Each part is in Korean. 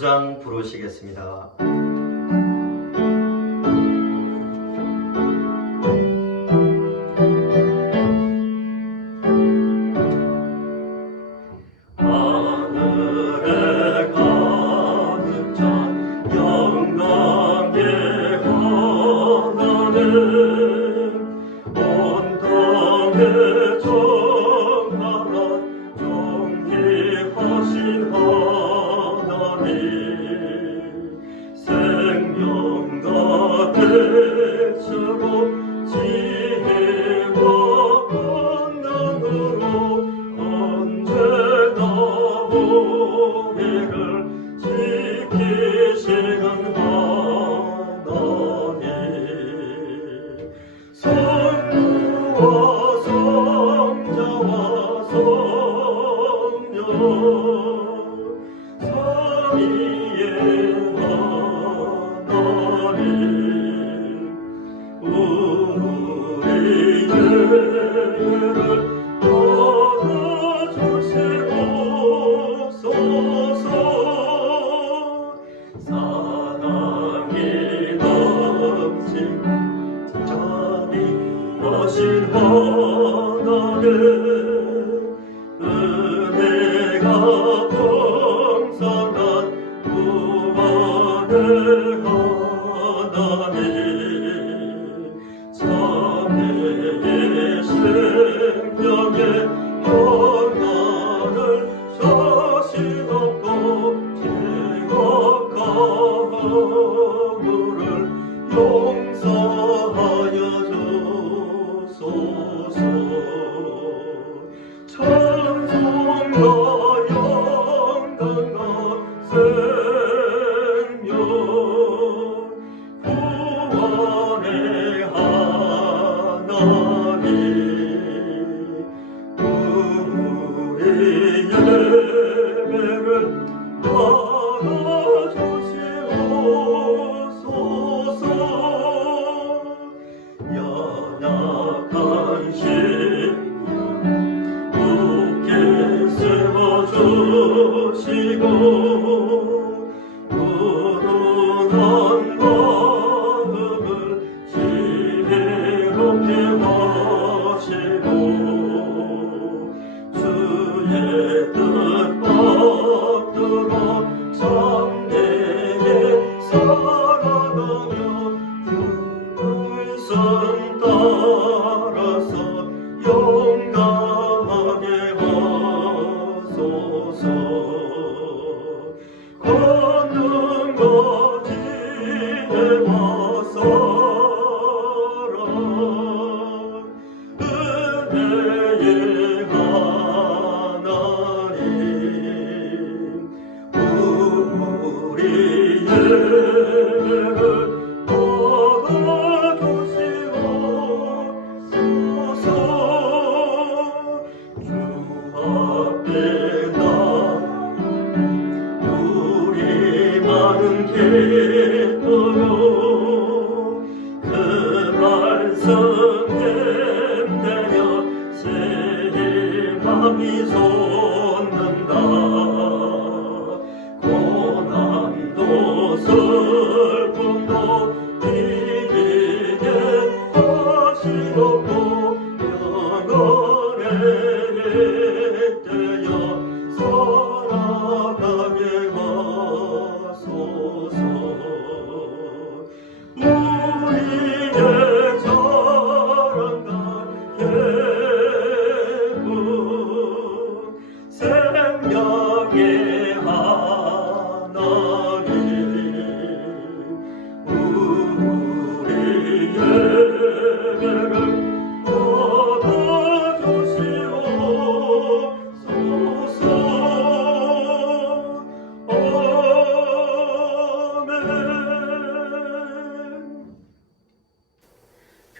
9장 부르시겠습니다.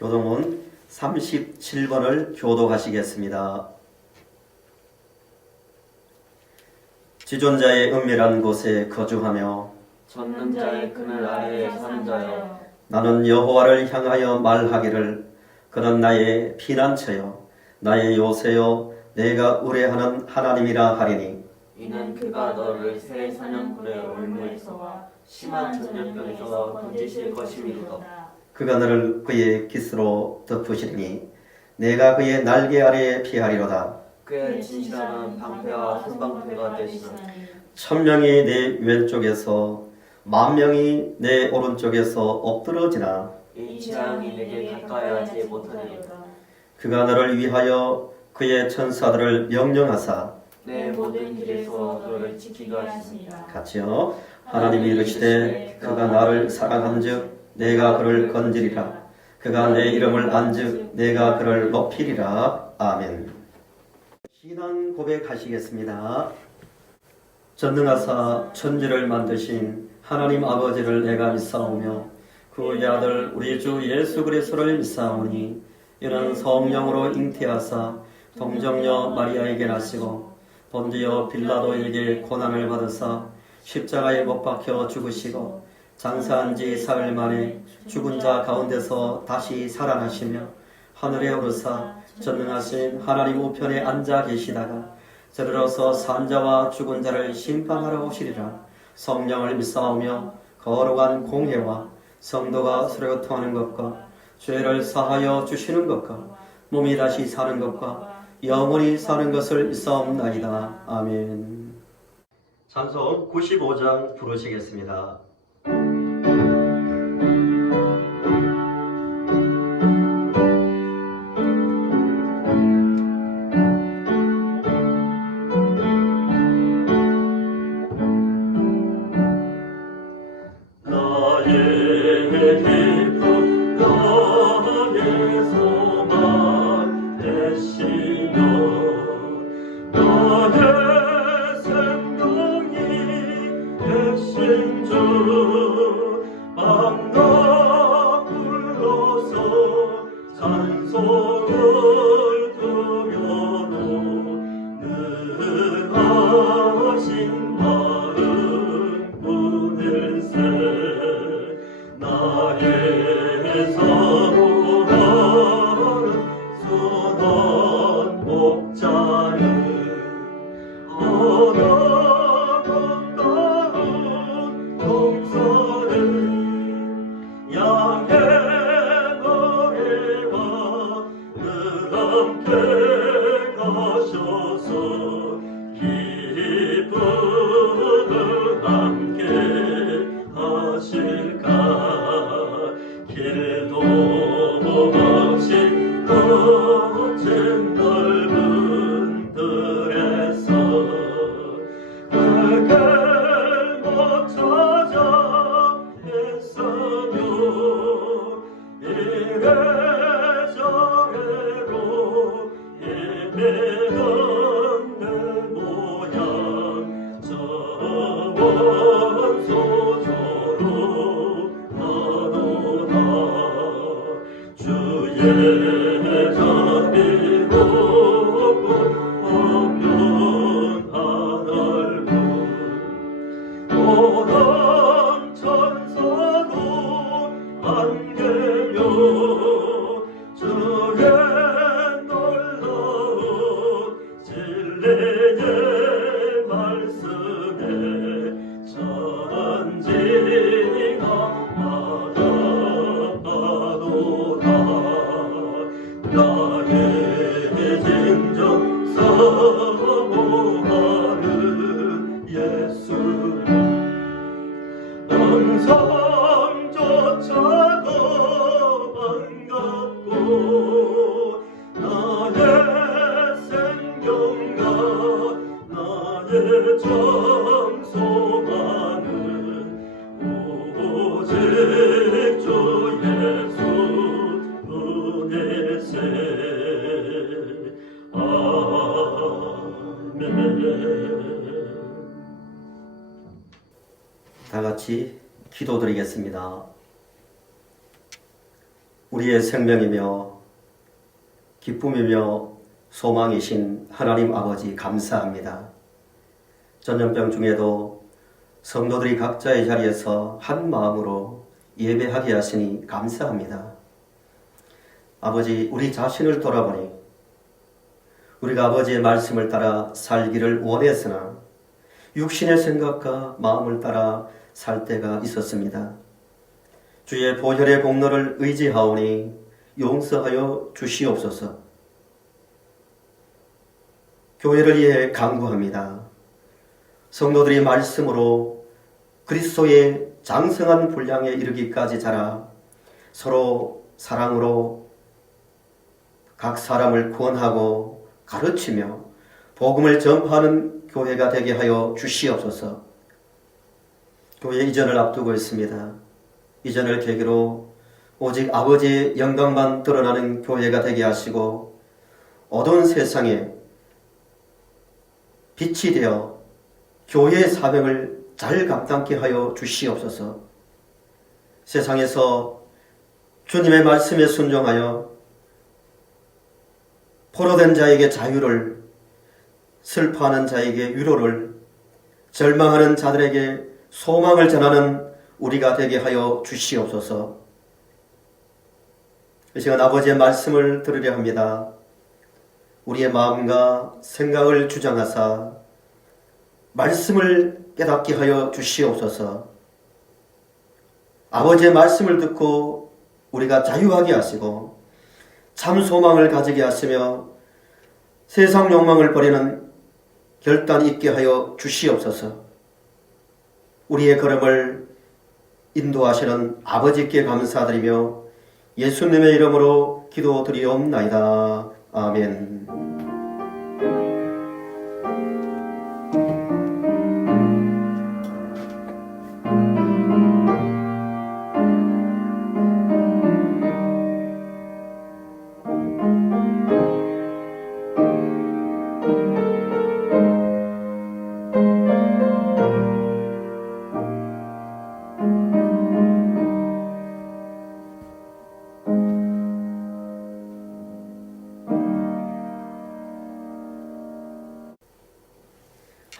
교동문 37번을 교독하시겠습니다. 지존자의 은밀한 곳에 거주하며 전능자의 그늘 아래에 사는 자여, 나는 여호와를 향하여 말하기를 그는 나의 피난처요 나의 요새요 내가 의뢰하는 하나님이라 하리니 이는 그가 너를 새 사냥꾼의 올무에서와 심한 전염병에서 건지실 것임이로다. 그가 너를 그의 깃으로 덮으시리니 내가 그의 날개 아래에 피하리로다. 그의 진실함은 방패와 손방패가 되시나니 천명이 내 왼쪽에서 만명이 내 오른쪽에서 엎드러지나 이 재앙이 내게 가까이 하지 못하리로다. 그가 너를 위하여 그의 천사들을 명령하사 내 모든 길에서 너를 지키게 하시니라. 같이요. 하나님이 이르시되 그가 나를 사랑한즉 내가 그를 건지리라. 그가 내 이름을 안즉 내가 그를 높이리라. 아멘. 신앙 고백하시겠습니다. 전능하사 천지를 만드신 하나님 아버지를 내가 믿사오며 그의 아들 우리 주 예수 그리스도를 믿사오니 이는 성령으로 잉태하사 동정녀 마리아에게 나시고 본디오 빌라도에게 고난을 받으사 십자가에 못 박혀 죽으시고 장사한 지 사흘 만에 죽은 자 가운데서 다시 살아나시며 하늘에 오르사 전능하신 하나님 우편에 앉아 계시다가 저리로서 산자와 죽은 자를 심판하러 오시리라. 성령을 믿사오며 거룩한 공회와 성도가 서로 통하는 것과 죄를 사하여 주시는 것과 몸이 다시 사는 것과 영원히 사는 것을 믿사옵나이다. 아멘. 찬송 95장 부르시겠습니다. 다 같이 기도드리겠습니다. 우리의 생명이며 기쁨이며 소망이신 하나님 아버지 감사합니다. 전염병 중에도 성도들이 각자의 자리에서 한 마음으로 예배하게 하시니 감사합니다. 아버지, 우리 자신을 돌아보니 우리가 아버지의 말씀을 따라 살기를 원했으나 육신의 생각과 마음을 따라 살 때가 있었습니다. 주의 보혈의 공로를 의지하오니 용서하여 주시옵소서. 교회를 위해 간구합니다. 성도들이 말씀으로 그리스도의 장성한 분량에 이르기까지 자라 서로 사랑으로 각 사람을 구원하고 가르치며 복음을 전파하는 교회가 되게 하여 주시옵소서. 교회 이전을 앞두고 있습니다. 이전을 계기로 오직 아버지의 영광만 드러나는 교회가 되게 하시고 어두운 세상에 빛이 되어 교회의 사명을 잘 감당케 하여 주시옵소서. 세상에서 주님의 말씀에 순종하여 포로된 자에게 자유를, 슬퍼하는 자에게 위로를, 절망하는 자들에게 소망을 전하는 우리가 되게 하여 주시옵소서. 이 시간 아버지의 말씀을 들으려 합니다. 우리의 마음과 생각을 주장하사 말씀을 깨닫게 하여 주시옵소서. 아버지의 말씀을 듣고 우리가 자유하게 하시고 참 소망을 가지게 하시며 세상 욕망을 버리는 결단 있게 하여 주시옵소서. 우리의 걸음을 인도하시는 아버지께 감사드리며 예수님의 이름으로 기도드리옵나이다. 아멘.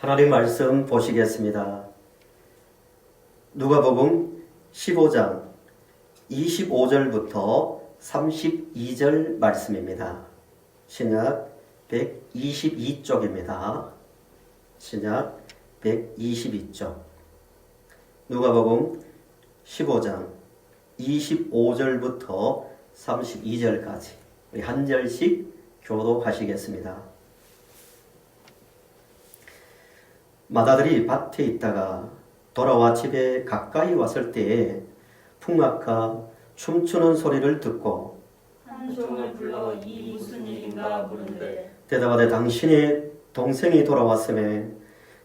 하나님 말씀 보시겠습니다. 누가복음 15장 25절부터 32절 말씀입니다. 신약 122쪽입니다. 신약 122쪽. 누가복음 15장 25절부터 32절까지 우리 한 절씩 교독하시겠습니다. 마다들이 밭에 있다가 돌아와 집에 가까이 왔을 때에 풍악과 춤추는 소리를 듣고 한 종을 불러 이 무슨 일인가 물은데 대답하되 당신의 동생이 돌아왔음에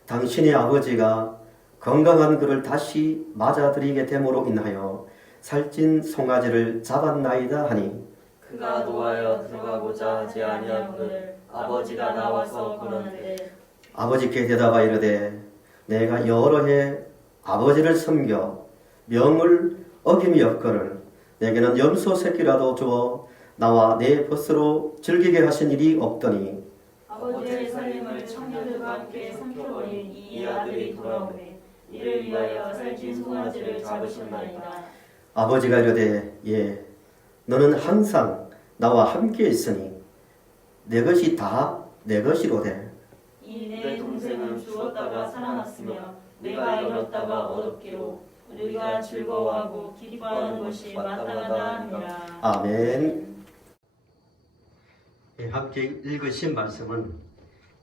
당신의 아버지가 건강한 그를 다시 맞아들이게 됨으로 인하여 살찐 송아지를 잡았나이다 하니 그가 노하여 들어가고자 하지 아니하거늘 아버지가 나와서 그러는데 아버지께 대답하 이르되 내가 여러 해 아버지를 섬겨 명을 어김이 없거늘 내게는 염소 새끼라도 주어 나와 내 벗으로 즐기게 하신 일이 없더니 아버지의 살림을 청년들과 함께 삼켜버린 이 아들이 돌아오매 이를 위하여 살찐 송아지를 잡으셨나이다. 아버지가 이르되 예 너는 항상 나와 함께 있으니 내 것이 다 내 것이로되 이 내 동생은 죽었다가 살아났으며 내가 잃었다가 얻었기로 우리가 즐거워하고 기뻐하는 것이 마땅하다 하니라. 아멘. 함께 읽으신 말씀은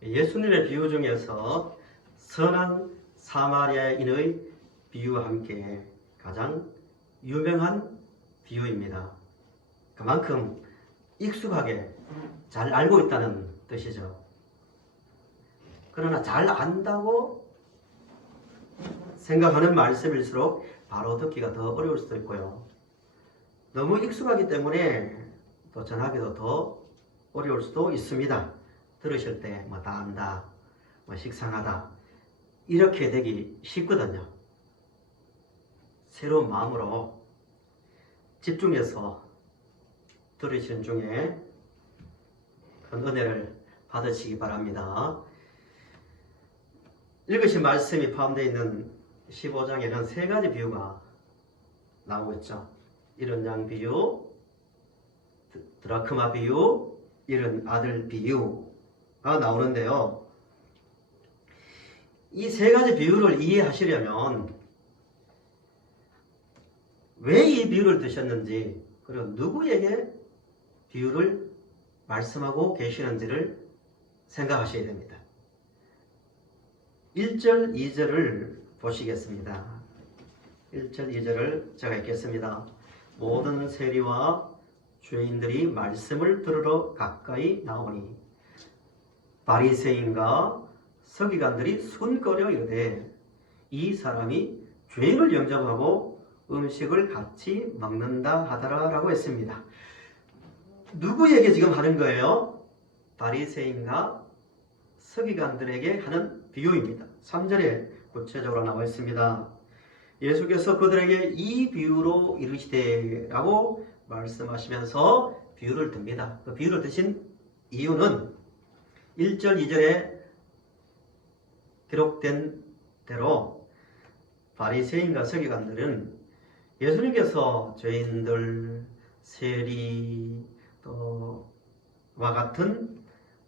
예수님의 비유 중에서 선한 사마리아인의 비유와 함께 가장 유명한 비유입니다. 그만큼 익숙하게 잘 알고 있다는 뜻이죠. 그러나 잘 안다고 생각하는 말씀일수록 바로 듣기가 더 어려울 수도 있고요. 너무 익숙하기 때문에 또 전하기도 더 어려울 수도 있습니다. 들으실 때 뭐 다 안다, 뭐 식상하다 이렇게 되기 쉽거든요. 새로운 마음으로 집중해서 들으시는 중에 큰 은혜를 받으시기 바랍니다. 읽으신 말씀이 포함되어 있는 15장에는 세 가지 비유가 나오고 있죠. 이른 양 비유, 드라크마 비유, 이른 아들 비유가 나오는데요. 이 세 가지 비유를 이해하시려면 왜 이 비유를 드셨는지, 그리고 누구에게 비유를 말씀하고 계시는지를 생각하셔야 됩니다. 1절, 2절을 보시겠습니다. 1절, 2절을 제가 읽겠습니다. 모든 세리와 죄인들이 말씀을 들으러 가까이 나오니 바리새인과 서기관들이 손거려 이르되 이 사람이 죄인을 영접하고 음식을 같이 먹는다 하더라 라고 했습니다. 누구에게 지금 하는 거예요? 바리새인과 서기관들에게 하는 비유입니다. 3절에 구체적으로 나와 있습니다. 예수께서 그들에게 이 비유로 이르시되 라고 말씀하시면서 비유를 듭니다. 그 비유를 드신 이유는 1절, 2절에 기록된 대로 바리새인과 서기관들은 예수님께서 죄인들, 세리, 와 같은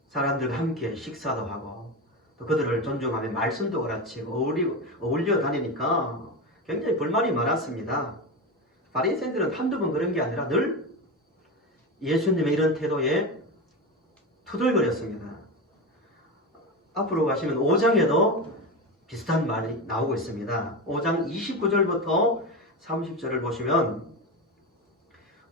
사람들과 함께 식사도 하고 또 그들을 존중하며 말씀도 가르치고 어울려 다니니까 굉장히 불만이 많았습니다. 바리새인들은 한두 번 그런 게 아니라 늘 예수님의 이런 태도에 투덜거렸습니다. 앞으로 가시면 5장에도 비슷한 말이 나오고 있습니다. 5장 29절부터 30절을 보시면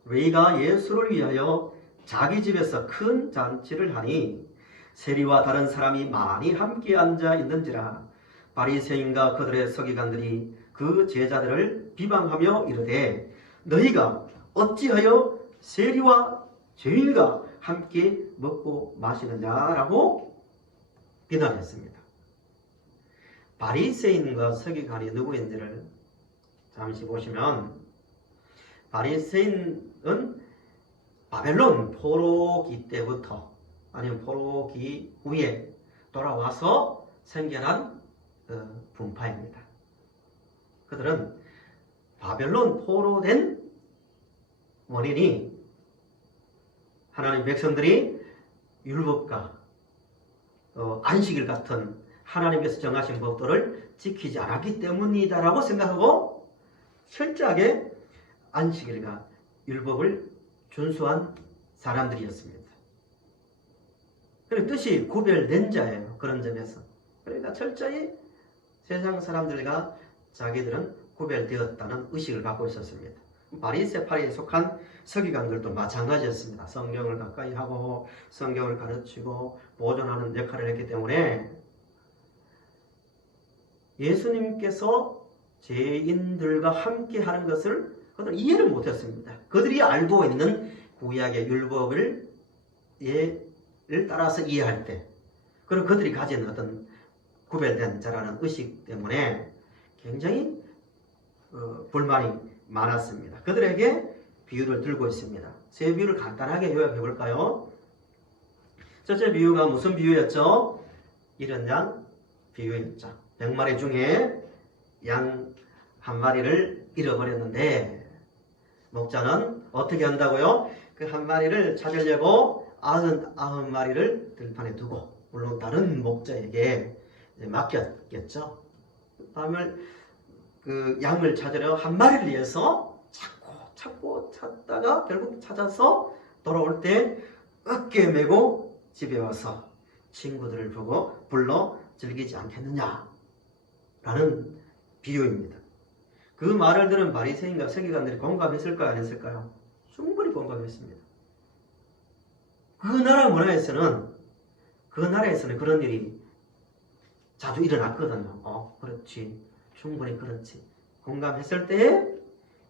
레위가 예수를 위하여 자기 집에서 큰 잔치를 하니 세리와 다른 사람이 많이 함께 앉아 있는지라 바리새인과 그들의 서기관들이 그 제자들을 비방하며 이르되 너희가 어찌하여 세리와 죄인과 함께 먹고 마시느냐라고 비난했습니다. 바리새인과 서기관이 누구인지를 잠시 보시면 바리새인은 바벨론 포로기 때부터 아니면 포로기 후에 돌아와서 생겨난 분파입니다. 그들은 바벨론 포로된 원인이 하나님 백성들이 율법과 안식일 같은 하나님께서 정하신 법도를 지키지 않았기 때문이다라고 생각하고 철저하게 안식일과 율법을 준수한 사람들이었습니다. 그리고 뜻이 구별된 자예요. 그런 점에서. 그러니까 철저히 세상 사람들과 자기들은 구별되었다는 의식을 갖고 있었습니다. 바리새파에 속한 서기관들도 마찬가지였습니다. 성경을 가까이 하고 성경을 가르치고 보존하는 역할을 했기 때문에 예수님께서 죄인들과 함께 하는 것을 그들은 이해를 못했습니다. 그들이 알고 있는 구약의 율법을 따라서 이해할 때, 그리고 그들이 가진 어떤 구별된 자라는 의식 때문에 굉장히 불만이 많았습니다. 그들에게 비유를 들고 있습니다. 세 비유를 간단하게 요약해 볼까요? 첫째 비유가 무슨 비유였죠? 이런 양 비유였죠. 100마리 중에 양 한 마리를 잃어버렸는데 목자는 어떻게 한다고요? 그 한 마리를 찾으려고 99마리를 들판에 두고 물론 다른 목자에게 맡겼겠죠. 그 양을 찾으려 한 마리를 위해서 찾다가 결국 찾아서 돌아올 때 어깨에 메고 집에 와서 친구들을 불러 즐기지 않겠느냐 라는 비유입니다. 그 말을 들은 바리새인과 서기관들이 공감했을까요? 안 했을까요? 충분히 공감했습니다. 그 나라에서는 그런 일이 자주 일어났거든요. 그렇지. 충분히 그렇지. 공감했을 때에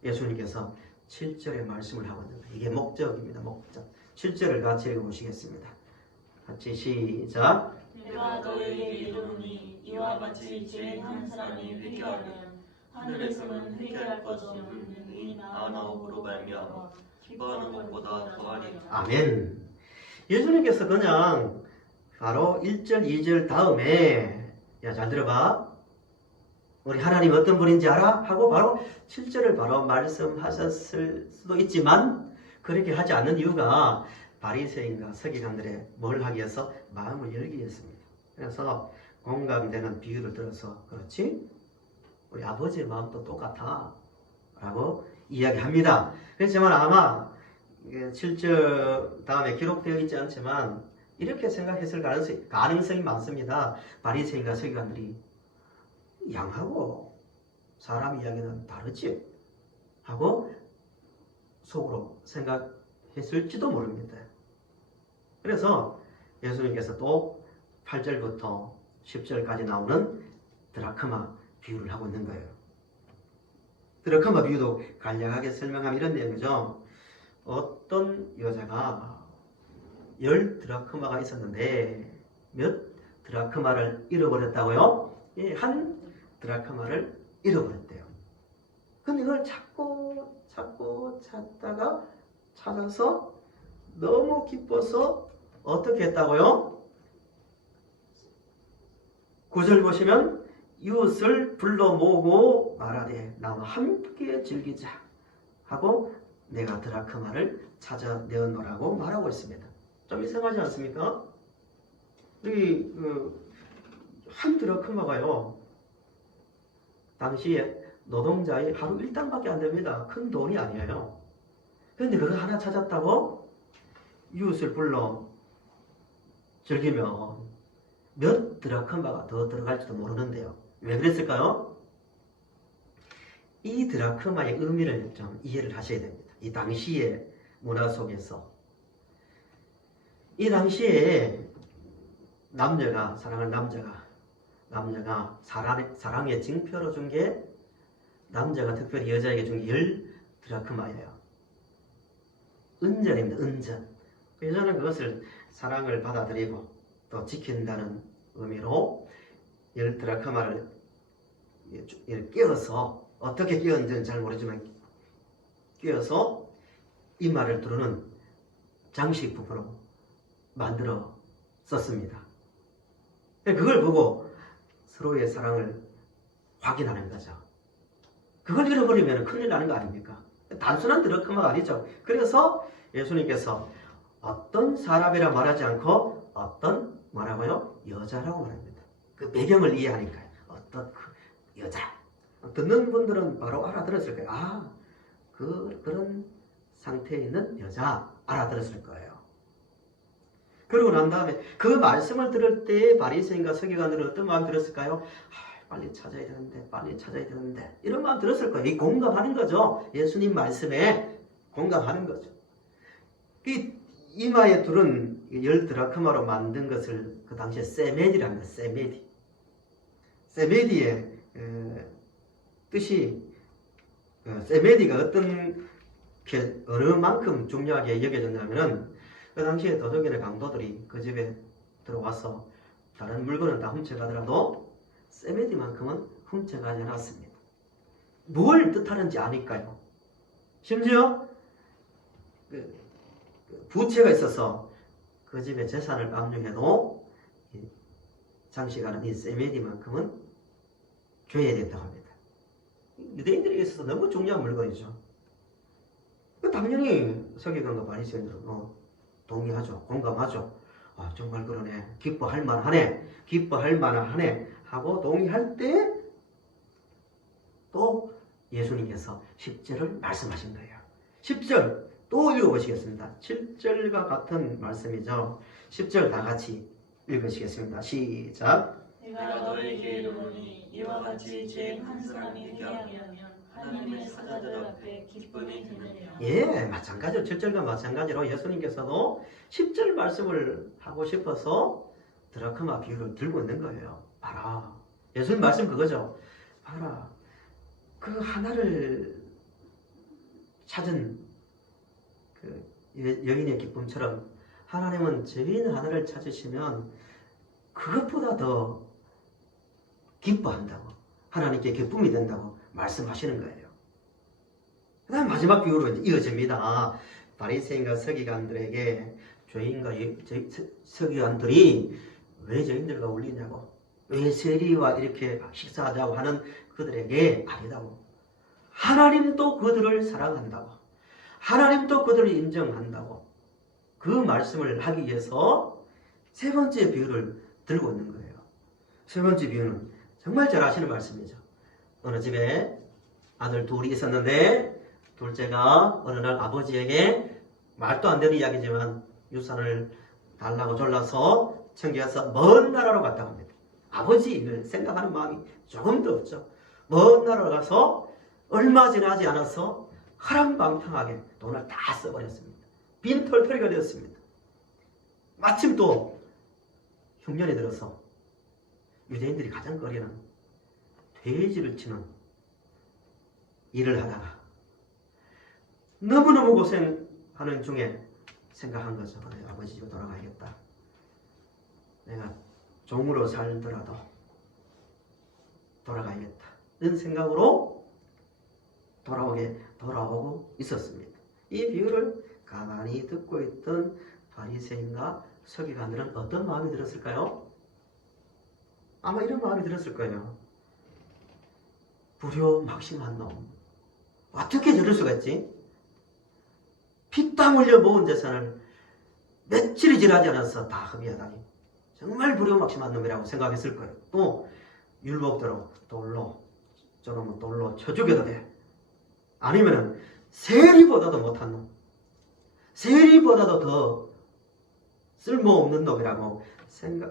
예수님께서 7절의 말씀을 하고 있는 거예요. 이게 목적입니다. 목적. 7절을 같이 읽어보시겠습니다. 같이 시작. 내가 너에게 이르노니 이와 같이 죄인 한 사람이 회개하면 하늘에서는 회개할 것 없는 이 나나옥으로 말미암아 기뻐하는 것보다 더하리라. 아멘. 예수님께서 그냥 바로 1절, 2절 다음에 야, 잘 들어봐. 우리 하나님 어떤 분인지 알아? 하고 바로 7절을 바로 말씀하셨을 수도 있지만 그렇게 하지 않는 이유가 바리새인과 서기관들의 뭘 하기 위해서 마음을 열기 위해서입니다. 그래서 공감되는 비유를 들어서 그렇지? 우리 아버지의 마음도 똑같아 라고 이야기합니다. 그렇지만 아마 7절 다음에 기록되어 있지 않지만 이렇게 생각했을 가능성이 많습니다. 바리새인과 서기관들이 양하고 사람 이야기는 다르지 하고 속으로 생각했을지도 모릅니다. 그래서 예수님께서 또 8절부터 10절까지 나오는 드라크마 비유를 하고 있는 거예요. 드라크마 비유도 간략하게 설명하면 이런 내용이죠. 어떤 여자가 10드라크마가 있었는데 몇 드라크마를 잃어버렸다고요? 예, 한 드라크마를 잃어버렸대요. 근데 이걸 찾고 찾다가 찾아서 너무 기뻐서 어떻게 했다고요? 9절 보시면 이웃을 불러 모으고 말하되 나와 함께 즐기자 하고 내가 드라크마를 찾아내었노라고 말하고 있습니다. 좀 이상하지 않습니까? 이 한 드라크마가요 당시에 노동자의 하루 일당밖에 안 됩니다. 큰 돈이 아니에요. 그런데 그거 하나 찾았다고 이웃을 불러 즐기면 몇 드라크마가 더 들어갈지도 모르는데요. 왜 그랬을까요? 이 드라크마의 의미를 좀 이해를 하셔야 됩니다. 이 당시의 문화 속에서 이 당시에 남녀가 사랑하는 남자가 사랑의 징표로 준 게 남자가 특별히 여자에게 준 게 10드라크마예요. 은전입니다. 은전. 여자는 그것을 사랑을 받아들이고 또 지킨다는 의미로 10드라크마를 끼워서 어떻게 끼웠는지는 잘 모르지만 끼워서 이마를 두르는 장식품으로 만들어 썼습니다. 그걸 보고 서로의 사랑을 확인하는 거죠. 그걸 잃어버리면 큰일 나는 거 아닙니까? 단순한 드라크마가 아니죠. 그래서 예수님께서 어떤 사람이라 말하지 않고 어떤 뭐라고요? 여자라고 말합니다. 그 배경을 이해하니까요. 어떤 그 여자. 듣는 분들은 바로 알아들었을 거예요. 아, 그런 상태에 있는 여자 알아들었을 거예요. 그러고 난 다음에 그 말씀을 들을 때 바리새인과 서기관들은 어떤 마음 들었을까요? 빨리 찾아야 되는데 이런 마음 들었을 거예요. 이 공감하는 거죠. 예수님 말씀에 공감하는 거죠. 이 이마에 두른 10드라크마로 만든 것을 그 당시에 세메디랍니다. 세메디의 뜻이 세메디가 어느 만큼 중요하게 여겨졌냐면은 그 당시에 도적이나 강도들이 그 집에 들어와서 다른 물건은 다 훔쳐가더라도 세메디만큼은 훔쳐가지 않았습니다. 뭘 뜻하는지 아니까요. 심지어 부채가 있어서 그 집의 재산을 압류해도 장식하는 이 세메디만큼은 줘야 된다고 합니다. 유대인들에게 있어서 너무 중요한 물건이죠. 당연히 서기관과 바리새인들은 동의하죠. 공감하죠. 정말 그러네. 기뻐할 만하네 하고 동의할 때 또 예수님께서 10절을 말씀하신 거예요. 10절 또 읽어보시겠습니다. 7절과 같은 말씀이죠. 10절 다 같이 읽으시겠습니다. 시작. 내가 너에게 이르노니 이와 같이 죄 한 사람이 회개하면 하나님의 사자들 앞에 기쁨이 되느니라. 예, 마찬가지로 7절과 마찬가지로 예수님께서도 10절 말씀을 하고 싶어서 드라크마 비유를 들고 있는 거예요. 봐라. 예수님 말씀 그거죠. 봐라. 그 하나를 찾은 그 여인의 기쁨처럼 하나님은 죄인 하나를 찾으시면 그것보다 더 기뻐한다고, 하나님께 기쁨이 된다고 말씀하시는 거예요. 그 다음 마지막 비유로 이어집니다. 바리새인과 서기관들에게 죄인과 서기관들이 왜 죄인들과 울리냐고, 왜 세리와 이렇게 식사하자고 하는 그들에게 아니다고, 하나님도 그들을 사랑한다고, 하나님도 그들을 인정한다고 그 말씀을 하기 위해서 세 번째 비유를 들고 있는 거예요. 세 번째 비유는 정말 잘 아시는 말씀이죠. 어느 집에 아들 둘이 있었는데 둘째가 어느 날 아버지에게 말도 안 되는 이야기지만 유산을 달라고 졸라서 청계에서 먼 나라로 갔다고 합니다. 아버지를 생각하는 마음이 조금도 없죠. 먼 나라로 가서 얼마 지나지 않아서 허랑방탕하게 돈을 다 써버렸습니다. 빈털터리가 되었습니다. 마침 또 흉년이 들어서 유대인들이 가장 꺼리는 돼지를 치는 일을 하다가 너무너무 고생하는 중에 생각한 거죠. 내 아버지 집에 돌아가야겠다. 내가 종으로 살더라도 돌아가야겠다. 이런 생각으로 돌아오고 있었습니다. 이 비유를 가만히 듣고 있던 바리새인과 서기관들은 어떤 마음이 들었을까요? 아마 이런 마음이 들었을 거예요. 불효막심한 놈. 어떻게 저럴 수가 있지? 피땀 흘려 모은 재산을 며칠이 지나지 않아서 다 흡의하다니. 정말 불효막심한 놈이라고 생각했을 거예요. 또 율법대로 돌로 저놈은 돌로 쳐 죽여도 돼. 아니면은 세리보다도 못한 놈, 세리보다도 더 쓸모없는 놈이라고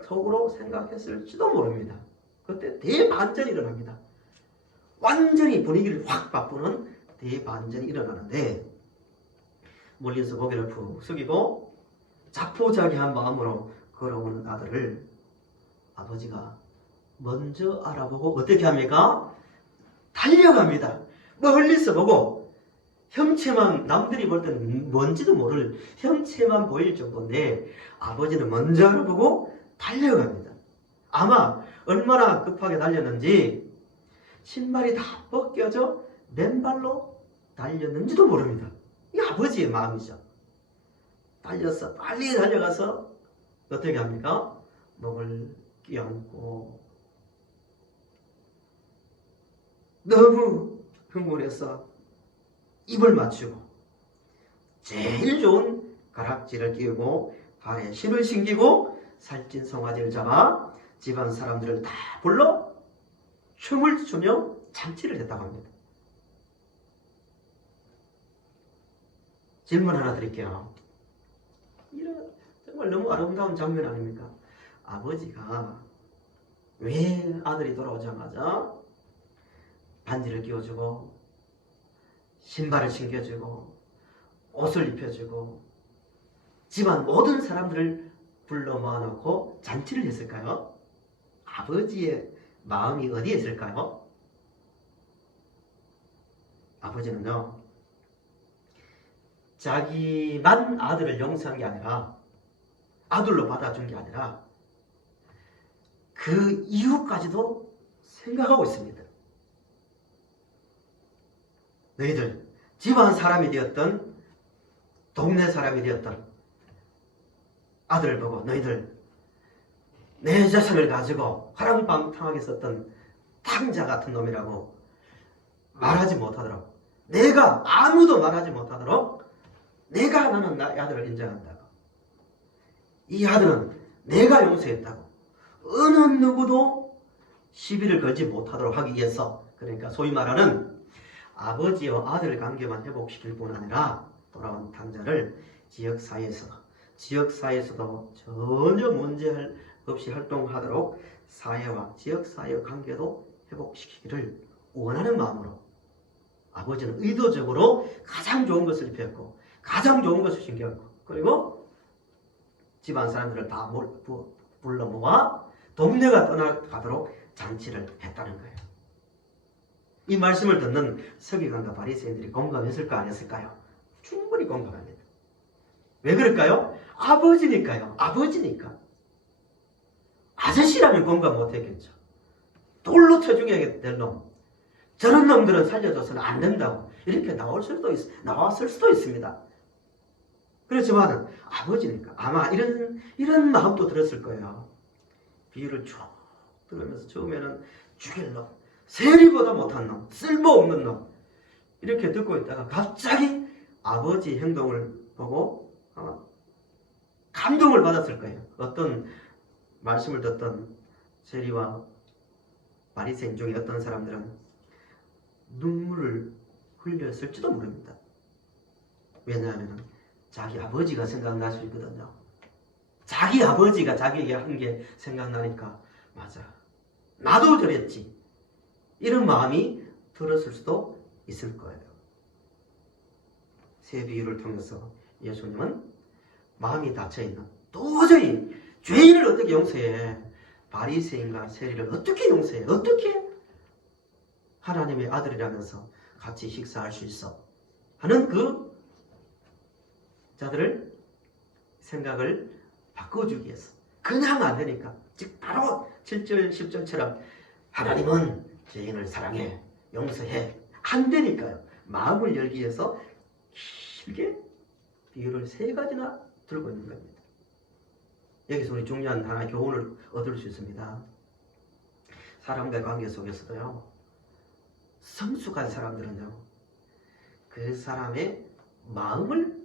속으로 생각했을지도 모릅니다. 그때 대반전이 일어납니다. 완전히 분위기를 확 바꾸는 대반전이 일어나는데 멀리서 고개를 푹 숙이고 자포자기한 마음으로 걸어오는 아들을 아버지가 먼저 알아보고 어떻게 합니까? 달려갑니다. 멀리서 보고 형체만, 남들이 볼 때는 뭔지도 모를 형체만 보일 정도인데 아버지는 먼저 알아보고 달려갑니다. 아마 얼마나 급하게 달렸는지 신발이 다 벗겨져 맨발로 달렸는지도 모릅니다. 이게 아버지의 마음이죠. 달려서 빨리 달려가서 어떻게 합니까? 목을 끼얹고 너무 흥분해서 입을 맞추고 제일 좋은 가락지를 끼우고 발에 신을 신기고 살찐 송아지를 잡아 집안 사람들을 다 불러 춤을 추며 잔치를 했다고 합니다. 질문 하나 드릴게요. 이런 정말 너무 아름다운 장면 아닙니까? 아버지가 왜 아들이 돌아오자마자 반지를 끼워주고 신발을 신겨주고 옷을 입혀주고 집안 모든 사람들을 불러 모아놓고 잔치를 했을까요? 아버지의 마음이 어디에 있을까요? 아버지는요, 자기만 아들을 용서한 게 아니라 아들로 받아준 게 아니라 그 이후까지도 생각하고 있습니다. 너희들 집안 사람이 되었던 동네 사람이 되었던 아들을 보고 너희들 내 자손을 가지고 허랑방탕하게 썼던 탕자 같은 놈이라고 말하지 못하도록, 내가 아무도 말하지 못하도록 내가 나는 나의 아들을 인정한다고, 이 아들은 내가 용서했다고 어느 누구도 시비를 걸지 못하도록 하기 위해서, 그러니까 소위 말하는 아버지와 아들 관계만 회복시킬 뿐 아니라 돌아온 탕자를 지역사회에서도 전혀 문제 없이 활동하도록 사회와 지역사회의 관계도 회복시키기를 원하는 마음으로 아버지는 의도적으로 가장 좋은 것을 입혔고 가장 좋은 것을 신겼고 그리고 집안 사람들을 다 불러 모아 동네가 떠나가도록 잔치를 했다는 거예요. 이 말씀을 듣는 서기관과 바리새인들이 공감했을까 안 했을까요? 충분히 공감합니다. 왜 그럴까요? 아버지니까요. 아버지니까. 아저씨라면 공감 못했겠죠. 돌로 쳐 죽여야 될 놈, 저런 놈들은 살려줘서는 안 된다고 이렇게 나왔을 수도 있습니다. 그렇지만 아버지니까 아마 이런 마음도 들었을 거예요. 비유를 쭉 들으면서 처음에는 죽일 놈, 세리보다 못한 놈, 쓸모없는 놈 이렇게 듣고 있다가 갑자기 아버지 행동을 보고 감동을 받았을 거예요. 어떤 말씀을 듣던 세리와 바리새인 중에 어떤 사람들은 눈물을 흘렸을지도 모릅니다. 왜냐하면 자기 아버지가 생각날 수 있거든요. 자기 아버지가 자기에게 한 게 생각나니까 맞아, 나도 저랬지, 이런 마음이 들었을 수도 있을 거예요. 세 비유를 통해서 예수님은 마음이 닫혀있는, 도저히 죄인을 어떻게 용서해, 바리새인과 세리를 어떻게 용서해, 어떻게 하나님의 아들이라면서 같이 식사할 수 있어 하는 그 자들을 생각을 바꿔주기 위해서, 그냥 안 되니까, 즉 바로 7절 10절처럼 하나님은 죄인을 사랑해, 용서해, 안 되니까요. 마음을 열기 위해서 길게 비유를 3가지나 들고 있는 겁니다. 여기서 우리 중요한 하나의 교훈을 얻을 수 있습니다. 사람과의 관계 속에서도요, 성숙한 사람들은요, 그 사람의 마음을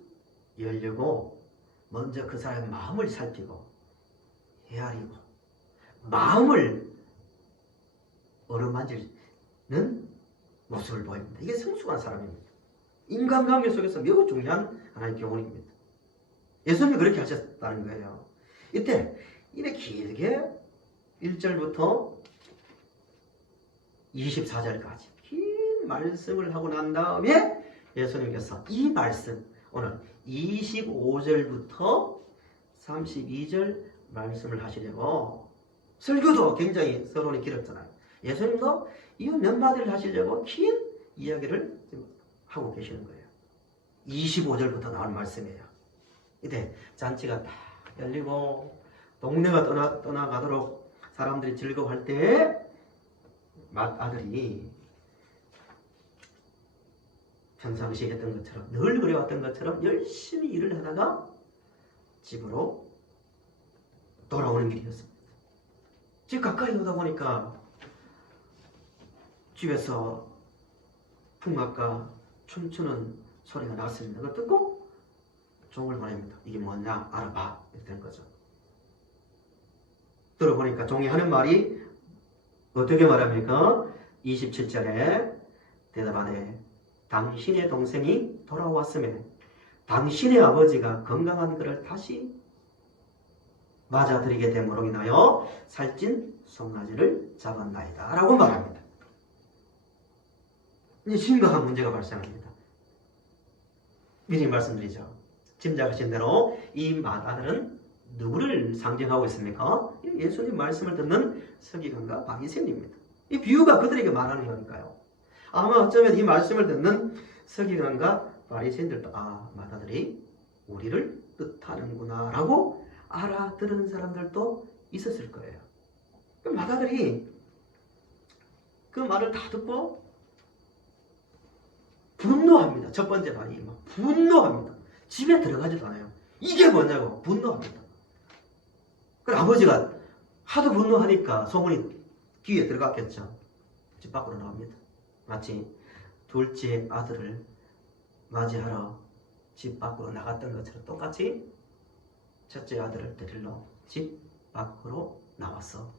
열려고 먼저 그 사람의 마음을 살피고 헤아리고 마음을 어루만지는 모습을 보입니다. 이게 성숙한 사람입니다. 인간관계 속에서 매우 중요한 하나의 교훈입니다. 예수님이 그렇게 하셨다는 거예요. 이때 이렇게 길게 1절부터 24절까지 긴 말씀을 하고 난 다음에 예수님께서 이 말씀, 오늘 25절부터 32절 말씀을 하시려고, 설교도 굉장히 서론이 길었잖아요. 예수님도 이 몇 마디를 하시려고 긴 이야기를 하고 계시는 거예요. 25절부터 나온 말씀이에요. 이때 잔치가 딱 열리고 동네가 떠나가도록 사람들이 즐거워할 때 맏아들이 평상시에 했던 것처럼, 늘 그래왔던 것처럼 열심히 일을 하다가 집으로 돌아오는 길이었습니다. 집 가까이 오다 보니까 집에서 풍악과 춤추는 소리가 났습니다. 그걸 듣고 종을 보냅니다. 이게 뭐냐 알아봐, 이렇게 된 거죠. 들어보니까 종이 하는 말이 어떻게 말합니까? 27절에 대답하되 당신의 동생이 돌아왔음에 당신의 아버지가 건강한 그를 다시 맞아들이게 됨으로 인하여 살찐 송아지를 잡았나이다 라고 말합니다. 이제 심각한 문제가 발생합니다. 미리 말씀드리죠. 짐작하신 대로 이 맏아들은 누구를 상징하고 있습니까? 예수님 말씀을 듣는 서기관과 바리새인입니다. 이 비유가 그들에게 말하는 거니까요. 아마 어쩌면 이 말씀을 듣는 서기관과 바리새인들도 맏아들이 우리를 뜻하는구나 라고 알아들은 사람들도 있었을 거예요. 그 맏아들이 그 말을 다 듣고 분노합니다. 첫 번째 말이 분노합니다. 집에 들어가지도 않아요. 이게 뭐냐고 분노합니다. 그래 아버지가 하도 분노하니까 소문이 귀에 들어갔겠죠. 집 밖으로 나옵니다. 마치 둘째 아들을 맞이하러 집 밖으로 나갔던 것처럼 똑같이 첫째 아들을 데리러 집 밖으로 나와서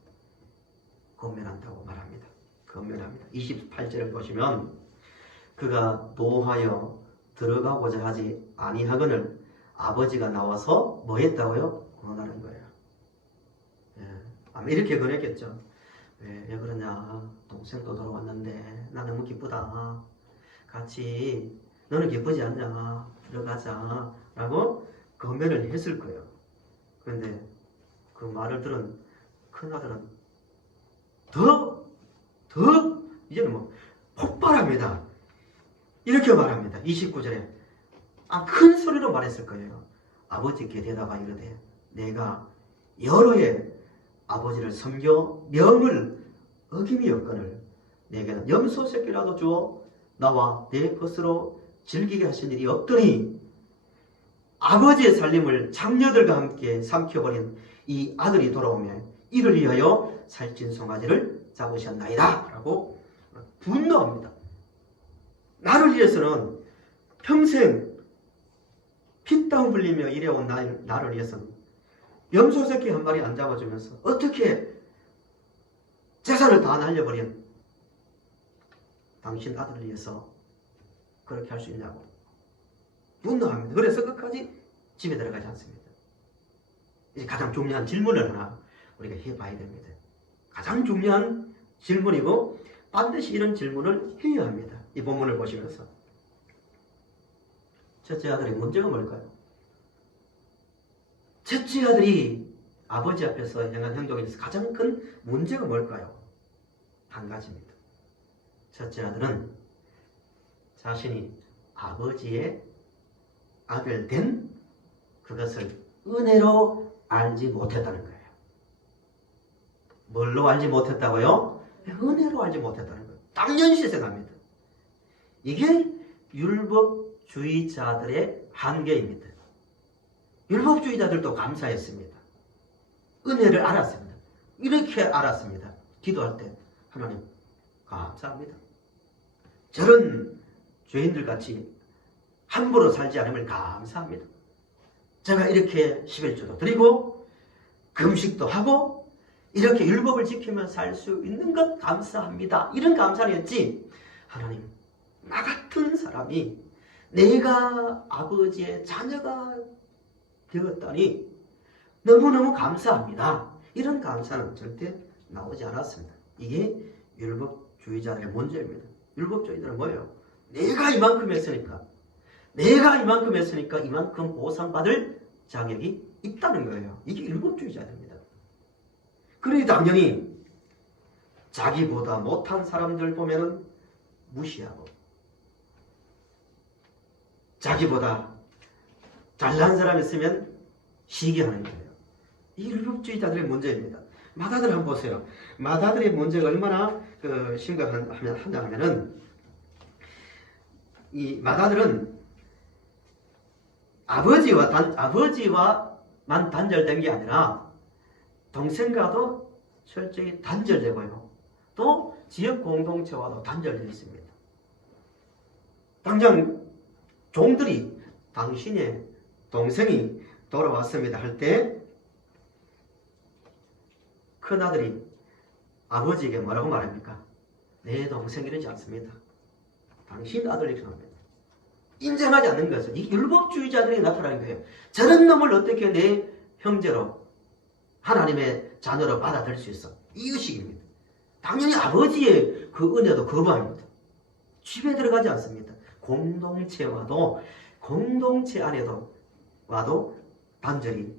권면한다고 말합니다. 권면합니다. 28절을 보시면 그가 노하여 들어가고자 하지 아니하거늘 아버지가 나와서 뭐 했다고요? 권하는 거예요. 아마 이렇게 권했겠죠. 왜 그러냐, 동생도 돌아왔는데 나 너무 기쁘다, 같이 너는 기쁘지 않냐, 들어가자 라고 권면을 했을 거예요. 그런데 그 말을 들은 큰아들은 더 이제는 뭐 폭발합니다. 이렇게 말합니다. 29절에 큰 소리로 말했을 거예요. 아버지께 대답하 이르되 내가 여러 해 아버지를 섬겨 명을 어김이 없거늘 내게는 염소 새끼라도 주어 나와 내 것으로 즐기게 하신 일이 없더니 아버지의 살림을 장녀들과 함께 삼켜버린 이 아들이 돌아오면 이를 위하여 살찐 송아지를 잡으셨나이다 라고 분노합니다. 나를 위해서는 평생 피땀 흘리며 일해온 나를 위해서는 염소 새끼 한 마리 안 잡아주면서 어떻게 재산을 다 날려버린 당신 아들을 위해서 그렇게 할 수 있냐고 분노합니다. 그래서 끝까지 집에 들어가지 않습니다. 이제 가장 중요한 질문을 하나 우리가 해봐야 됩니다. 가장 중요한 질문이고 반드시 이런 질문을 해야 합니다. 이 본문을 보시면서 첫째 아들의 문제가 뭘까요? 첫째 아들이 아버지 앞에서 행한 행동에 있어서 가장 큰 문제가 뭘까요? 한 가지입니다. 첫째 아들은 자신이 아버지의 아들 된 그것을 은혜로 알지 못했다는 거예요. 뭘로 알지 못했다고요? 은혜로 알지 못했다는 거예요. 당연시 생각합니다. 이게 율법주의자들의 한계입니다. 율법주의자들도 감사했습니다. 은혜를 알았습니다. 이렇게 알았습니다. 기도할 때 하나님 감사합니다. 저런 죄인들 같이 함부로 살지 않음을 감사합니다. 제가 이렇게 11조도 드리고 금식도 하고 이렇게 율법을 지키며 살 수 있는 것 감사합니다. 이런 감사였지. 하나님, 나 같은 사람이 내가 아버지의 자녀가 되었다니 너무너무 감사합니다. 이런 감사는 절대 나오지 않았습니다. 이게 율법주의자들의 문제입니다. 율법주의자는 뭐예요? 내가 이만큼 했으니까 이만큼 보상받을 자격이 있다는 거예요. 이게 율법주의자입니다. 그러니 당연히 자기보다 못한 사람들 보면은 무시하고 자기보다 잘난 사람 있으면 시기하는 거예요. 이 율법주의자들의 문제입니다. 맏아들 한번 보세요. 맏아들의 문제가 얼마나 심각하냐 하면은 이 맏아들은 아버지와만 단절된 게 아니라 동생과도 철저히 단절되고요. 또 지역 공동체와도 단절되어 있습니다. 당장 종들이 당신의 동생이 돌아왔습니다 할 때 큰아들이 아버지에게 뭐라고 말합니까? 내 동생 이러지 않습니다. 당신 아들 이렇게 합니다. 인정하지 않는 거죠. 이 율법주의자들이 나타나는 거예요. 저런 놈을 어떻게 내 형제로 하나님의 자녀로 받아들일 수 있어? 이 의식입니다. 당연히 아버지의 그 은혜도 거부합니다. 집에 들어가지 않습니다. 공동체 안에도 와도 단절이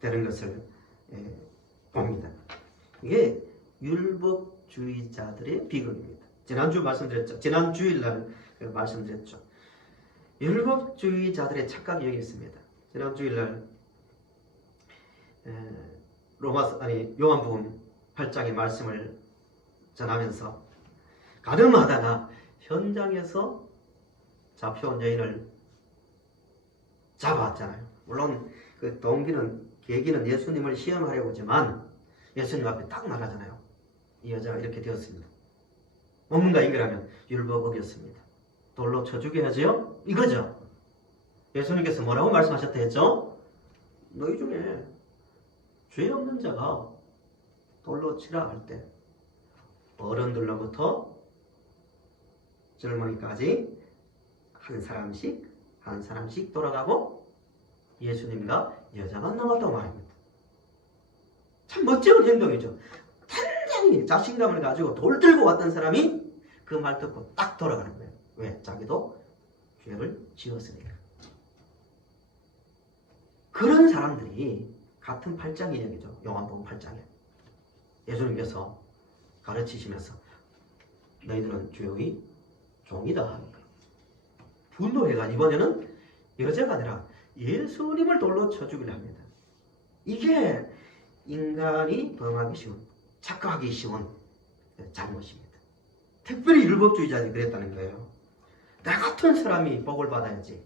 되는 것을 봅니다. 이게 율법주의자들의 비극입니다. 지난 주일날 말씀드렸죠. 율법주의자들의 착각이 여기 있습니다. 지난 주일날 요한복음 8장의 말씀을 전하면서 가늠하다가 현장에서 잡혀온 여인을 잡아왔잖아요. 물론 그 계기는 예수님을 시험하려고 하지만 예수님 앞에 딱 나가잖아요. 이 여자가 이렇게 되었습니다. 뭔가 인간하면 율법 어겼습니다. 돌로 쳐 죽여야지요? 이거죠. 예수님께서 뭐라고 말씀하셨다 했죠? 너희 중에 죄 없는 자가 돌로 치라 할 때 어른들로부터 젊은이까지 한 사람씩 돌아가고 예수님과 여자만 남았다고 말합니다. 참 멋진 행동이죠. 단단히 자신감을 가지고 돌 들고 왔던 사람이 그 말 듣고 딱 돌아가는 거예요. 왜? 자기도 죄를 지었으니까. 그런 사람들이 같은 8장 이야기죠. 요한복음 8장에 예수님께서 가르치시면서 너희들은 죄의 종이다 하는 거예요. 분노해가 이번에는 여자가 아니라 예수님을 돌로 쳐 죽이려 합니다. 이게 인간이 범하기 쉬운, 착각하기 쉬운 잘못입니다. 특별히 율법주의자들이 그랬다는 거예요. 나 같은 사람이 복을 받아야지.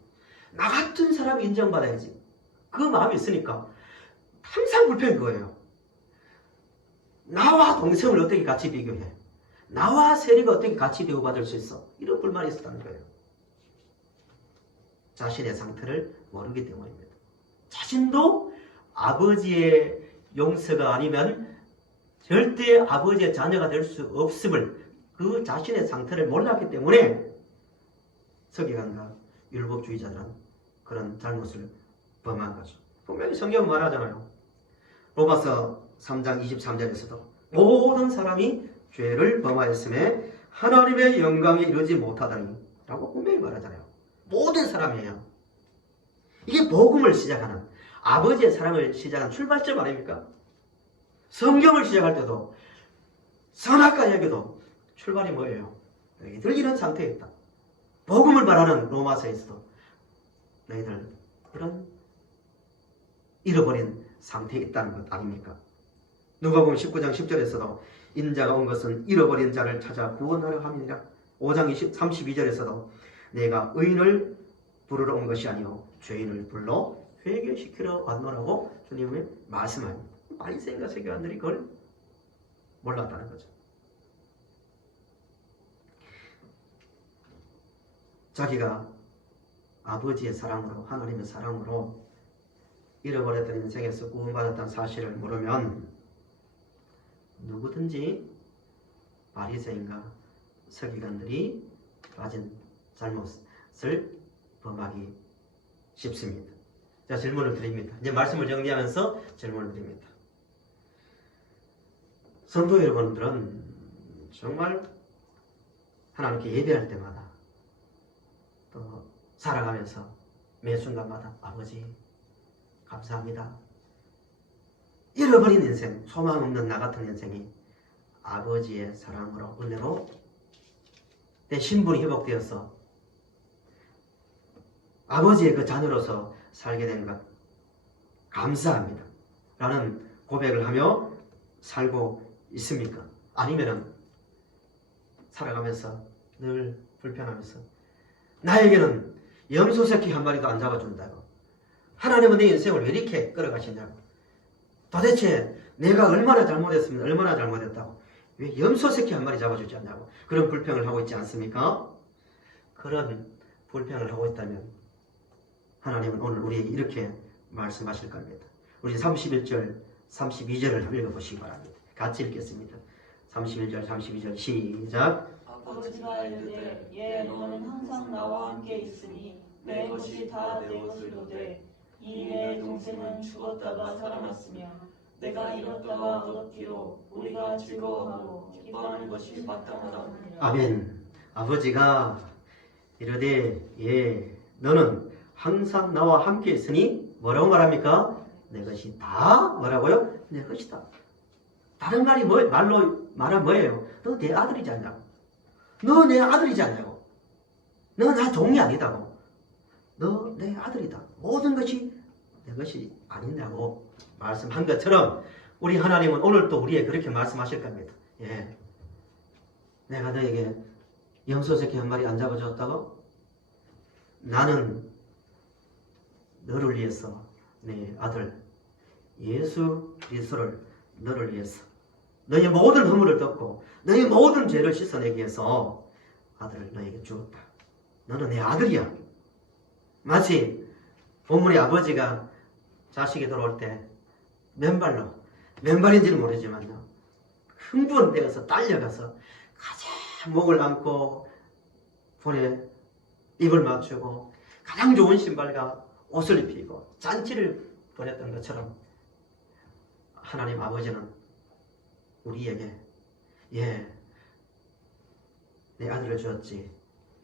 나 같은 사람이 인정받아야지. 그 마음이 있으니까 항상 불평인 거예요. 나와 동생을 어떻게 같이 비교해? 나와 세리가 어떻게 같이 대우받을 수 있어? 이런 불만이 있었다는 거예요. 자신의 상태를 모르기 때문입니다. 자신도 아버지의 용서가 아니면 절대 아버지의 자녀가 될 수 없음을 그 자신의 상태를 몰랐기 때문에 서기관과 율법주의자들은 그런 잘못을 범한 거죠. 분명히 성경은 말하잖아요. 로마서 3장 23절에서도 모든 사람이 죄를 범하였음에 하나님의 영광에 이르지 못하다니 라고 분명히 말하잖아요. 모든 사람이에요. 이게 복음을 시작하는, 아버지의 사랑을 시작한 출발점 아닙니까? 성경을 시작할 때도 선악과 이야기도 출발이 뭐예요? 너희들 이런 상태에 있다. 복음을 말하는 로마서에서도 너희들 이런 잃어버린 상태에 있다는 것 아닙니까? 누가복음 19장 10절에서도 인자가 온 것은 잃어버린 자를 찾아 구원하려 함이니라. 5장 32절에서도 내가 의인을 부르러 온 것이 아니요 죄인을 불러 회개시키러 왔노라고 주님이 말씀합니다. 바리새인과 서기관들이 그걸 몰랐다는 거죠. 자기가 아버지의 사랑으로, 하나님의 사랑으로 잃어버렸던 인생에서 구원받았다는 사실을 모르면 누구든지 바리새인과 서기관들이 가진 잘못을 범하기 쉽습니다. 자, 질문을 드립니다. 이제 말씀을 정리하면서 질문을 드립니다. 성도 여러분들은 정말 하나님께 예배할 때마다 또 살아가면서 매 순간마다 아버지 감사합니다. 잃어버린 인생, 소망 없는 나 같은 인생이 아버지의 사랑으로, 은혜로 내 신분이 회복되어서 아버지의 그 자녀로서 살게 된 것 감사합니다 라는 고백을 하며 살고 있습니까? 아니면은 살아가면서 늘 불편하면서 나에게는 염소 새끼 한 마리도 안 잡아준다고, 하나님은 내 인생을 왜 이렇게 끌어가시냐고, 도대체 내가 얼마나 잘못했으면 얼마나 잘못했다고 왜 염소 새끼 한 마리 잡아주지 않냐고 그런 불평을 하고 있지 않습니까? 그런 불평을 하고 있다면 하나님은 오늘 우리에게 이렇게 말씀하실 겁니다. 우리 31절, 32절을 읽어보시기 바랍니다. 같이 읽겠습니다. 31절, 32절 시작. 아버지가 이르되 예 너는 항상 나와 함께 있으니 내 것이 다 내 것이로되 이 내 동생은 죽었다가 살아났으며 내가 잃었다가 얻었기로 우리가 즐거워하고 기뻐하는 것이 마땅하다. 아멘. 아버지가 이르되 예 너는 항상 나와 함께 있으니 뭐라고 말합니까? 내 것이 다 뭐라고요? 내 것이다. 다른 말이 말로 말하면 뭐예요? 너 내 아들이지 않냐고. 너 내 아들이지 않냐고. 너 나 종이 아니다고. 너 내 아들이다. 모든 것이 내 것이 아니냐고 말씀한 것처럼 우리 하나님은 오늘 또 우리에게 그렇게 말씀하실 겁니다. 예. 내가 너에게 염소 새끼 한 마리 안 잡아줬다고? 나는 너를 위해서 내 아들 예수 그리스도를 너를 위해서 너의 모든 허물을 덮고 너의 모든 죄를 씻어내기 위해서 아들을 너에게 주었다. 너는 내 아들이야. 마치 본문의 아버지가 자식이 돌아올 때 맨발인지는 모르지만요, 흥분되어서 딸려가서 가장 목을 안고 볼에 입을 맞추고 가장 좋은 신발과 옷을 입히고 잔치를 보냈던 것처럼 하나님 아버지는 우리에게 예, 내 아들을 주었지.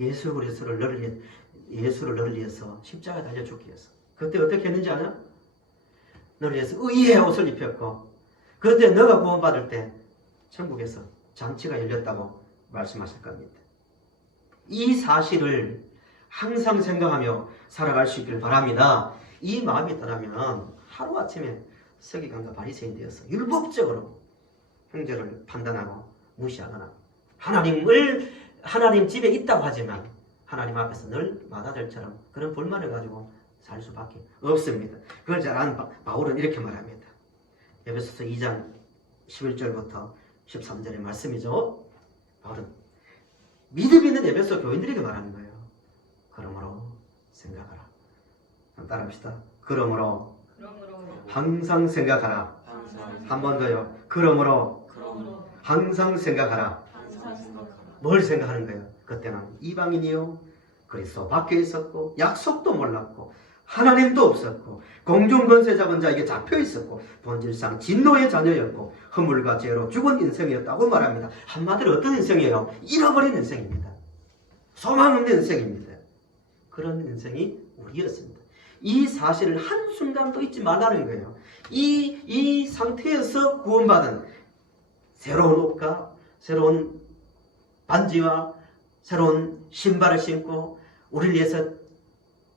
예수 그리스도를 너를 위해서 십자가 달려 죽기 위해서. 그때 어떻게 했는지 아냐? 너를 위해서 의의 옷을 입혔고 그때 너가 구원받을 때 천국에서 잔치가 열렸다고 말씀하실 겁니다. 이 사실을 항상 생각하며 살아갈 수 있기를 바랍니다. 이 마음이 떠나면 하루아침에 서기관과 바리새인 되어서 율법적으로 형제를 판단하고 무시하거나 하나님 집에 있다고 하지만 하나님 앞에서 늘 마다들처럼 그런 불만을 가지고 살 수밖에 없습니다. 그걸 잘 아는 바울은 이렇게 말합니다. 에베소서 2장 11절부터 13절의 말씀이죠. 바울은 믿음 있는 에베소 교인들에게 말하는 거예요. 그러므로 생각하라. 따라합시다. 그러므로 항상 생각하라. 한 번 더요. 그러므로 항상 생각하라. 항상 생각하라. 뭘 생각하는 거예요? 그때는 이방인이요, 그리스도 밖에 있었고, 약속도 몰랐고, 하나님도 없었고, 공중권세 잡은 자에게 잡혀 있었고, 본질상 진노의 자녀였고, 허물과 죄로 죽은 인생이었다고 말합니다. 한마디로 어떤 인생이에요? 잃어버린 인생입니다. 소망 없는 인생입니다. 그런 인생이 우리였습니다. 이 사실을 한순간도 잊지 말라는 거예요. 이 상태에서 구원받은 새로운 옷과 새로운 반지와 새로운 신발을 신고 우리를 위해서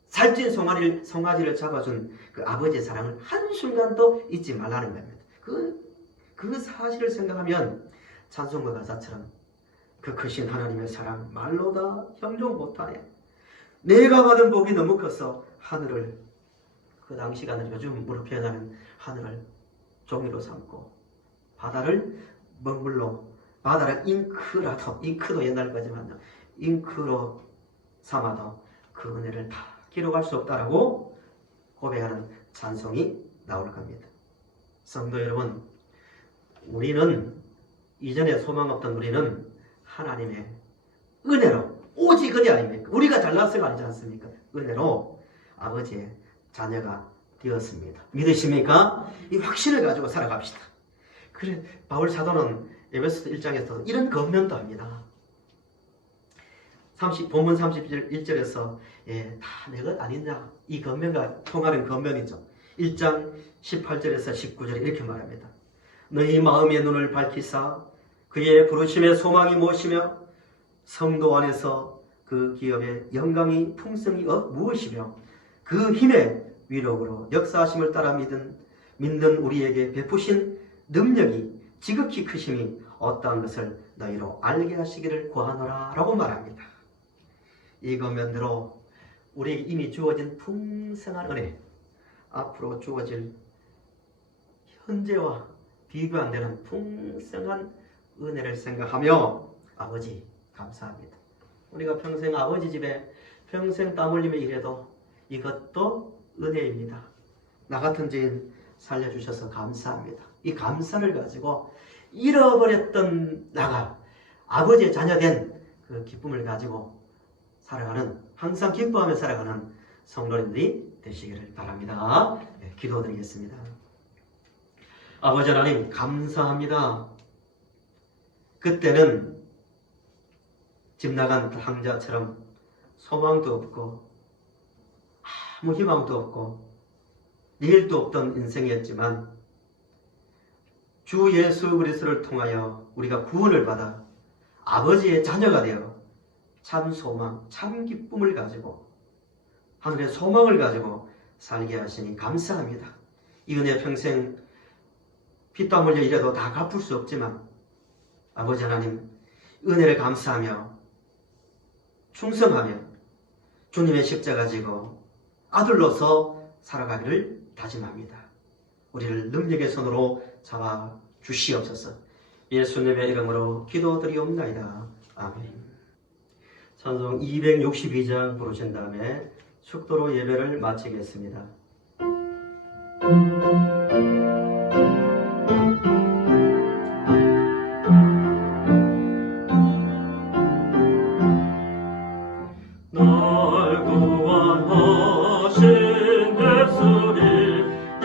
살찐 송아지를 잡아준 그 아버지의 사랑을 한순간도 잊지 말라는 겁니다. 그 사실을 생각하면 찬송가 가사처럼 그 크신 하나님의 사랑 말로 다 형용 못하네. 내가 받은 복이 너무 커서 하늘을, 그 당시가는 요즘 무릎 표현하는 하늘을 종이로 삼고 바다를 먹물로, 바다를 잉크도 옛날 거지만요, 잉크로 삼아도 그 은혜를 다 기록할 수 없다라고 고백하는 찬송이 나올 겁니다. 성도 여러분, 우리는 이전에 소망 없던 우리는 하나님의 은혜로, 오직 은혜 아닙니까? 우리가 잘났어가 아니지 않습니까? 은혜로 아버지의 자녀가 되었습니다. 믿으십니까? 이 확신을 가지고 살아갑시다. 그래, 바울 사도는 에베소서 1장에서 이런 권면도 합니다. 본문 31절에서 다 내 것 아니냐, 이 권면과 통하는 권면이죠. 1장 18절에서 19절에 이렇게 말합니다. 너희 마음의 눈을 밝히사 그의 부르심의 소망이 무엇이며 성도 안에서 그 기업의 영광이 풍성이 무엇이며 그 힘의 위력으로 역사하심을 따라 믿는 우리에게 베푸신 능력이 지극히 크심이 어떠한 것을 너희로 알게 하시기를 구하노라 라고 말합니다. 이 권면대로 우리에게 이미 주어진 풍성한 은혜, 앞으로 주어질 현재와 비교 안 되는 풍성한 은혜를 생각하며 아버지 감사합니다. 우리가 평생 아버지 집에 평생 땀 흘리며 일해도 이것도 은혜입니다. 나 같은 죄인 살려주셔서 감사합니다. 이 감사를 가지고 잃어버렸던 나가 아버지의 자녀된 그 기쁨을 가지고 살아가는, 항상 기뻐하며 살아가는 성도님들이 되시기를 바랍니다. 네, 기도드리겠습니다. 아버지 하나님 감사합니다. 그때는 집 나간 항자처럼 소망도 없고 아무 희망도 없고 내일도 없던 인생이었지만 주 예수 그리스도를 통하여 우리가 구원을 받아 아버지의 자녀가 되어 참 소망, 참 기쁨을 가지고 하늘의 소망을 가지고 살게 하시니 감사합니다. 이 은혜 평생 피땀 흘려 일해도 다 갚을 수 없지만 아버지 하나님 은혜를 감사하며 충성하며 주님의 십자가 지고 아들로서 살아가기를 다짐합니다. 우리를 능력의 손으로 잡아 주시옵소서. 예수님의 이름으로 기도드리옵나이다. 아멘. 찬송 262장 부르신 다음에 축도로 예배를 마치겠습니다. 날 구원하신 예수님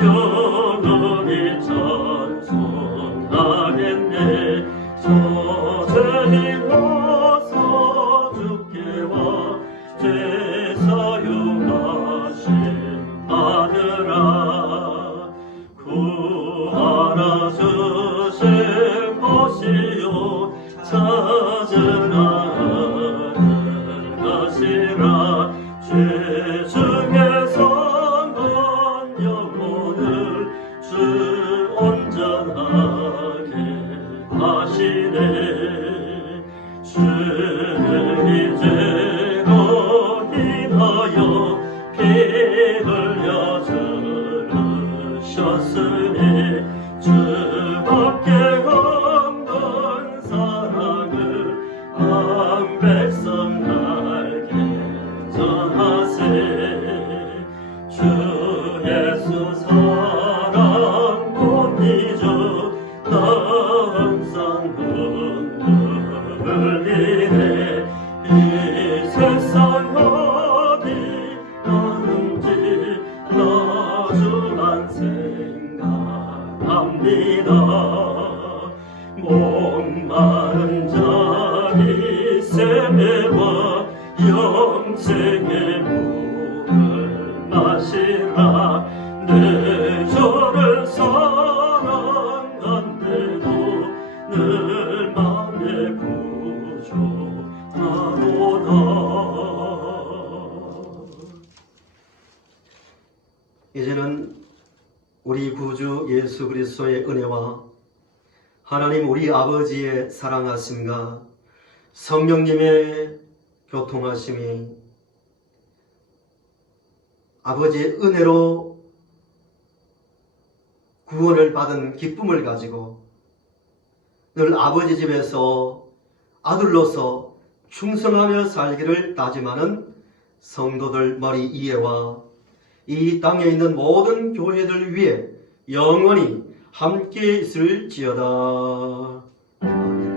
영원히 찬송하겠네. 서제히 와서 주께와 죄 사용하신 아들아 구하라 주실 것이요 찾으라 죄 중에서 난 영혼을 주 온전하게 하시네. 주는 이제로 인하여 피 흘려 주르셨으니 주밖에 없는 사랑을 한 백성 날개 전하세. 주 예수 사랑 못 잊어 나 항상 아니라 내 저를 사랑한대도 늘 맘에 부족하도다. 이제는 우리 구주 예수 그리스도의 은혜와 하나님 우리 아버지의 사랑하심과 성령님의 교통하심이 아버지의 은혜로 구원을 받은 기쁨을 가지고 늘 아버지 집에서 아들로서 충성하며 살기를 다짐하는 성도들 머리 이해와 이 땅에 있는 모든 교회들 위해 영원히 함께 있을지어다. 아멘.